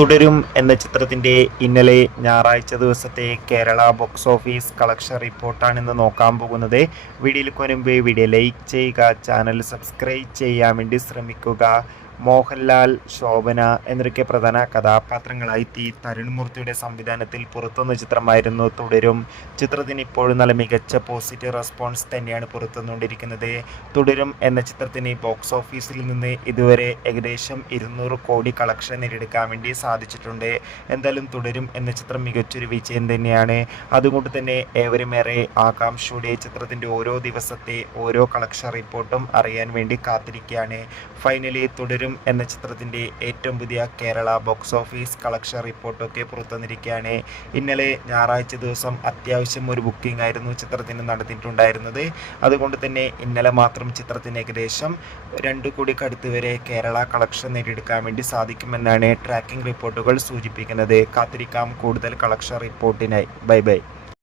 തുടരും എന്ന ചിത്രത്തിൻ്റെ ഇന്നലെ ഞായറാഴ്ച ദിവസത്തെ കേരള ബോക്സ് ഓഫീസ് കളക്ഷൻ റിപ്പോർട്ടാണ് ഇന്ന് നോക്കാൻ പോകുന്നത്. വീഡിയോയിൽ മുൻപ് വീഡിയോ ലൈക്ക് ചെയ്യുക, ചാനൽ സബ്സ്ക്രൈബ് ചെയ്യാൻ വേണ്ടി ശ്രമിക്കുക. മോഹൻലാൽ, ശോഭന എന്നൊക്കെ പ്രധാന കഥാപാത്രങ്ങളായി തരുൺമൂർത്തിയുടെ സംവിധാനത്തിൽ പുറത്തുവന്ന ചിത്രമായിരുന്നു തുടരും. ചിത്രത്തിന് ഇപ്പോഴും നല്ല മികച്ച പോസിറ്റീവ് റെസ്പോൺസ് തന്നെയാണ് പുറത്തുവന്നുകൊണ്ടിരിക്കുന്നത്. തുടരും എന്ന ചിത്രത്തിന് ബോക്സ് ഓഫീസിൽ നിന്ന് ഇതുവരെ ഏകദേശം 200 കോടി കളക്ഷൻ നേടിയെടുക്കാൻ വേണ്ടി സാധിച്ചിട്ടുണ്ട്. എന്തായാലും തുടരും എന്ന ചിത്രം മികച്ചൊരു വിജയം തന്നെയാണ്. അതുകൊണ്ട് തന്നെ ഏവരുമേറെ ആകാംക്ഷയോടെ ചിത്രത്തിൻ്റെ ഓരോ ദിവസത്തെ ഓരോ കളക്ഷൻ റിപ്പോർട്ടും അറിയാൻ വേണ്ടി കാത്തിരിക്കുകയാണ്. ഫൈനലി തുടരും എന്ന ചിത്രത്തിൻ്റെ ഏറ്റവും പുതിയ കേരള ബോക്സ് ഓഫീസ് കളക്ഷൻ റിപ്പോർട്ടൊക്കെ പുറത്തുവന്നിരിക്കുകയാണ്. ഇന്നലെ ഞായറാഴ്ച ദിവസം അത്യാവശ്യം ഒരു ബുക്കിംഗ് ആയിരുന്നു ചിത്രത്തിന് നടത്തിയിട്ടുണ്ടായിരുന്നത്. അതുകൊണ്ട് തന്നെ ഇന്നലെ മാത്രം ചിത്രത്തിന് ഏകദേശം 2 കോടിക്ക് അടുത്ത് വരെ കേരള കളക്ഷൻ നേടിയെടുക്കാൻ വേണ്ടി സാധിക്കുമെന്നാണ് ട്രാക്കിംഗ് റിപ്പോർട്ടുകൾ സൂചിപ്പിക്കുന്നത്. കാത്തിരിക്കാം കൂടുതൽ കളക്ഷൻ റിപ്പോർട്ടിനായി. Bye bye.